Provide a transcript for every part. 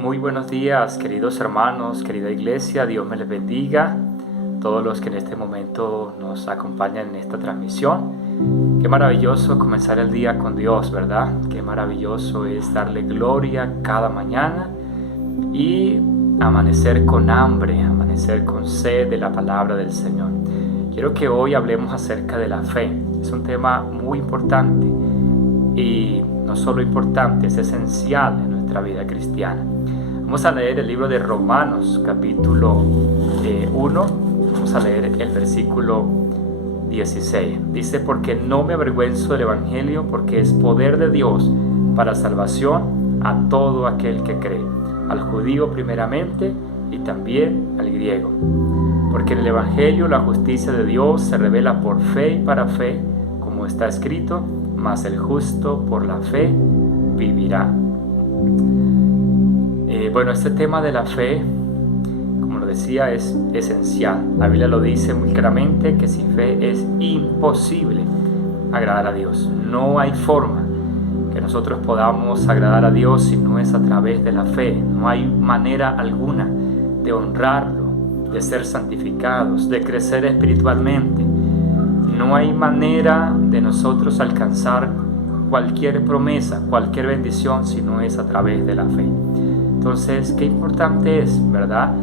Muy buenos días, queridos hermanos, querida iglesia, Dios me les bendiga. Todos los que en este momento nos acompañan en esta transmisión. Qué maravilloso comenzar el día con Dios, ¿verdad? Qué maravilloso es darle gloria cada mañana y amanecer con hambre, amanecer con sed de la palabra del Señor. Quiero que hoy hablemos acerca de la fe. Es un tema muy importante y no solo importante, es esencial en nuestra vida cristiana. Vamos a leer el libro de Romanos, capítulo 1. Vamos a leer el versículo 16. Dice: porque no me avergüenzo del evangelio, porque es poder de Dios para salvación a todo aquel que cree, al judío primeramente y también al griego. Porque en el evangelio la justicia de Dios se revela por fe y para fe, como está escrito: mas el justo por la fe vivirá. Bueno, este tema de la fe, como lo decía, es esencial. La Biblia lo dice muy claramente que sin fe es imposible agradar a Dios. No hay forma que nosotros podamos agradar a Dios si no es a través de la fe. No hay manera alguna de honrarlo, de ser santificados, de crecer espiritualmente. No hay manera de nosotros alcanzar cualquier promesa, cualquier bendición si no es a través de la fe. Entonces, qué importante es, ¿verdad?,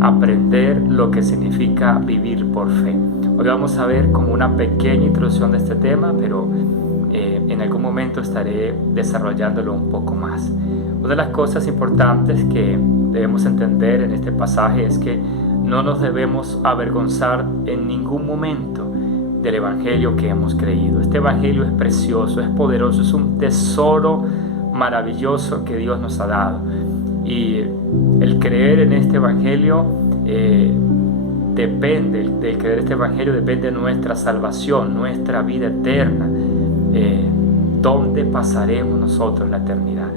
aprender lo que significa vivir por fe. Hoy vamos a ver como una pequeña introducción de este tema, pero en algún momento estaré desarrollándolo un poco más. Una de las cosas importantes que debemos entender en este pasaje es que no nos debemos avergonzar en ningún momento del evangelio que hemos creído. Este evangelio es precioso, es poderoso, es un tesoro maravilloso que Dios nos ha dado. Y el creer en este evangelio depende de nuestra salvación, nuestra vida eterna. ¿Dónde pasaremos nosotros la eternidad?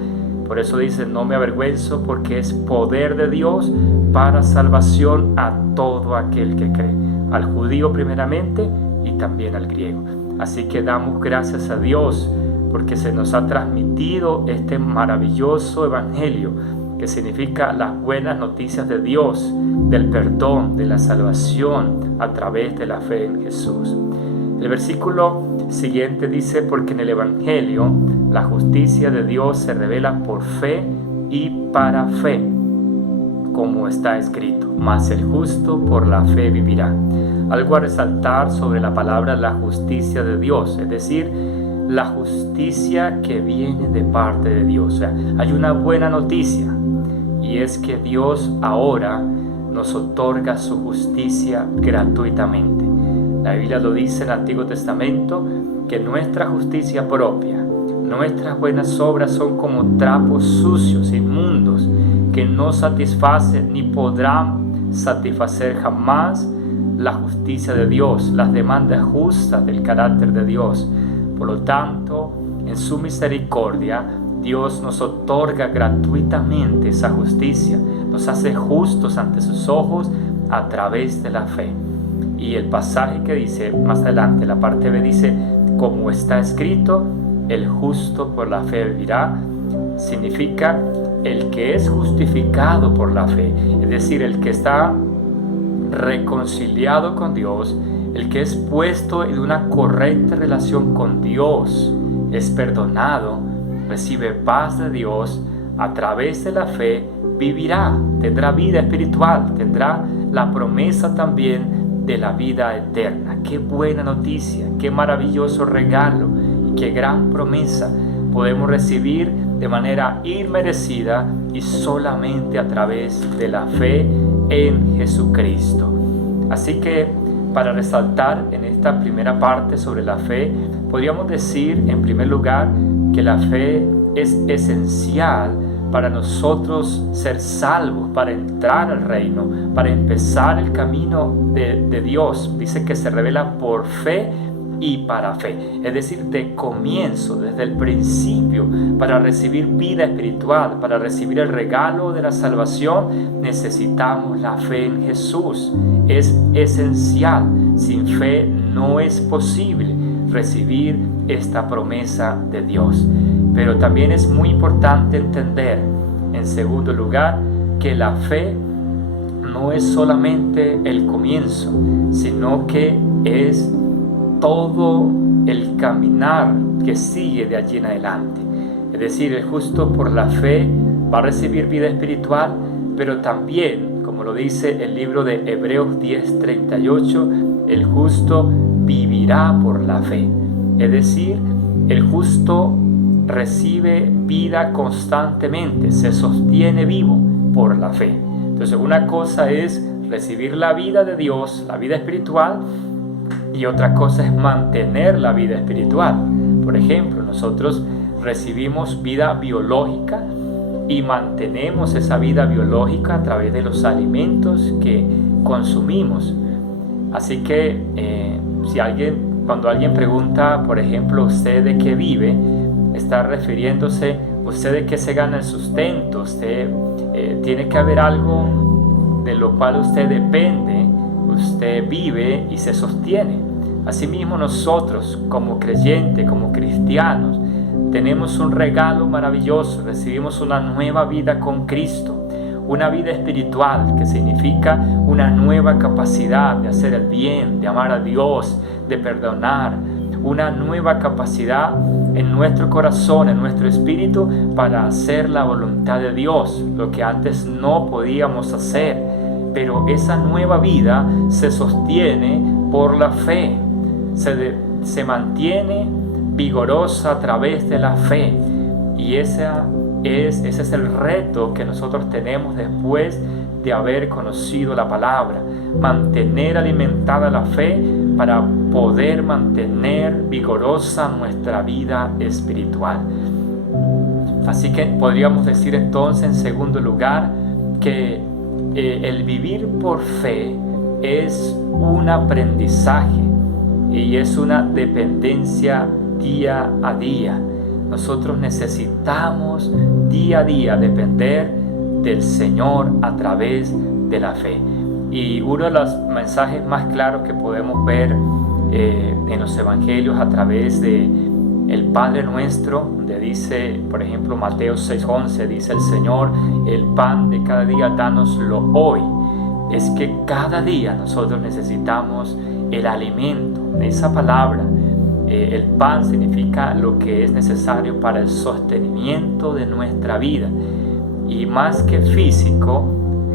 Por eso dice: no me avergüenzo, porque es poder de Dios para salvación a todo aquel que cree, al judío primeramente y también al griego. Así que damos gracias a Dios porque se nos ha transmitido este maravilloso evangelio, que significa las buenas noticias de Dios, del perdón, de la salvación a través de la fe en Jesús. El versículo siguiente dice: porque en el evangelio la justicia de Dios se revela por fe y para fe, como está escrito: mas el justo por la fe vivirá. Algo a resaltar sobre la palabra la justicia de Dios, es decir, la justicia que viene de parte de Dios. O sea, hay una buena noticia, y es que Dios ahora nos otorga su justicia gratuitamente. La Biblia lo dice en el Antiguo Testamento, que nuestra justicia propia, nuestras buenas obras son como trapos sucios, inmundos, que no satisfacen ni podrán satisfacer jamás la justicia de Dios, las demandas justas del carácter de Dios. Por lo tanto, en su misericordia, Dios nos otorga gratuitamente esa justicia, nos hace justos ante sus ojos a través de la fe. Y el pasaje que dice más adelante, la parte B, dice: como está escrito, el justo por la fe vivirá. Significa el que es justificado por la fe, es decir, el que está reconciliado con Dios, el que es puesto en una correcta relación con Dios, es perdonado, recibe paz de Dios, a través de la fe vivirá, tendrá vida espiritual, tendrá la promesa también de la vida eterna. Qué buena noticia, qué maravilloso regalo y qué gran promesa podemos recibir de manera inmerecida y solamente a través de la fe en Jesucristo. Así que, para resaltar en esta primera parte sobre la fe, podríamos decir en primer lugar que la fe es esencial para nosotros ser salvos, para entrar al reino, para empezar el camino de Dios. Dice que se revela por fe y para fe, es decir, de comienzo, desde el principio. Para recibir vida espiritual, para recibir el regalo de la salvación, necesitamos la fe en Jesús. Es esencial. Sin fe no es posible recibir esta promesa de Dios. Pero también es muy importante entender en segundo lugar, que la fe no es solamente el comienzo, sino que es todo el caminar que sigue de allí en adelante. Es decir, el justo por la fe va a recibir vida espiritual, pero también, como lo dice el libro de Hebreos 10:38, el justo vivirá por la fe. Es decir, el justo recibe vida constantemente, se sostiene vivo por la fe. Entonces, una cosa es recibir la vida de Dios, la vida espiritual, y otra cosa es mantener la vida espiritual. Por ejemplo, nosotros recibimos vida biológica y mantenemos esa vida biológica a través de los alimentos que consumimos. Así que cuando alguien pregunta, por ejemplo, ¿usted de qué vive?, está refiriéndose, ¿usted de qué se gana el sustento? Tiene que haber algo de lo cual usted depende, usted vive y se sostiene. Asimismo, nosotros como creyentes, como cristianos, tenemos un regalo maravilloso, recibimos una nueva vida con Cristo, una vida espiritual que significa una nueva capacidad de hacer el bien, de amar a Dios, de perdonar, una nueva capacidad en nuestro corazón, en nuestro espíritu, para hacer la voluntad de Dios, lo que antes no podíamos hacer. Pero esa nueva vida se sostiene por la fe, se mantiene vigorosa a través de la fe, y ese es el reto que nosotros tenemos después de haber conocido la palabra, mantener alimentada la fe para poder mantener vigorosa nuestra vida espiritual. Así que podríamos decir entonces, en segundo lugar, que el vivir por fe es un aprendizaje y es una dependencia día a día. Nosotros necesitamos día a día depender del Señor a través de la fe. Y uno de los mensajes más claros que podemos ver en los evangelios a través de el Padre Nuestro, donde dice, por ejemplo, Mateo 6:11, dice el Señor, el pan de cada día, dánoslo hoy. Es que cada día nosotros necesitamos el alimento, esa palabra. El pan significa lo que es necesario para el sostenimiento de nuestra vida. Y más que físico,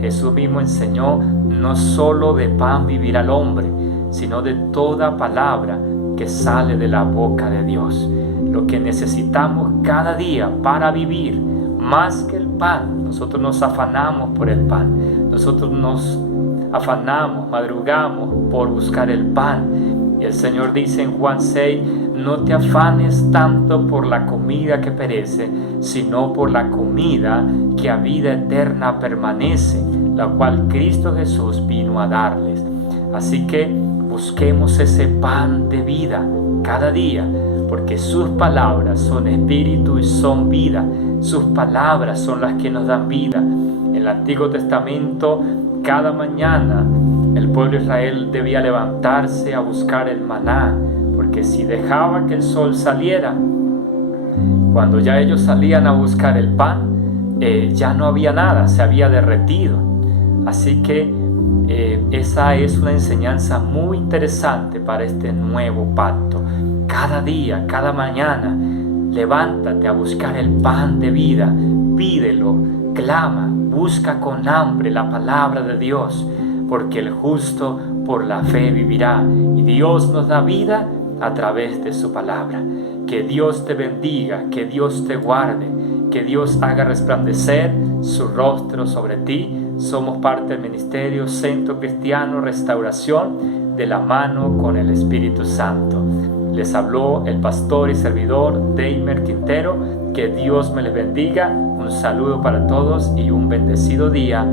Jesús mismo enseñó, no solo de pan vivirá el hombre, sino de toda palabra que sale de la boca de Dios. Lo que necesitamos cada día para vivir, más que el pan. Nosotros nos afanamos por el pan, nosotros nos afanamos, madrugamos por buscar el pan. Y el Señor dice en Juan 6, no te afanes tanto por la comida que perece, sino por la comida que a vida eterna permanece, la cual Cristo Jesús vino a darles. Así que busquemos ese pan de vida cada día, porque sus palabras son espíritu y son vida. Sus palabras son las que nos dan vida. En el Antiguo Testamento, cada mañana el pueblo de Israel debía levantarse a buscar el maná, porque si dejaba que el sol saliera, cuando ya ellos salían a buscar el pan, ya no había nada, se había derretido. Así que esa es una enseñanza muy interesante para este nuevo pacto. Cada día, cada mañana, levántate a buscar el pan de vida, pídelo, clama, busca con hambre la palabra de Dios, porque el justo por la fe vivirá, y Dios nos da vida a través de su palabra. Que Dios te bendiga, que Dios te guarde, que Dios haga resplandecer su rostro sobre ti. Somos parte del ministerio Centro Cristiano Restauración, de la mano con el Espíritu Santo. Les habló el pastor y servidor Deimer Quintero. Que Dios me les bendiga. Un saludo para todos y un bendecido día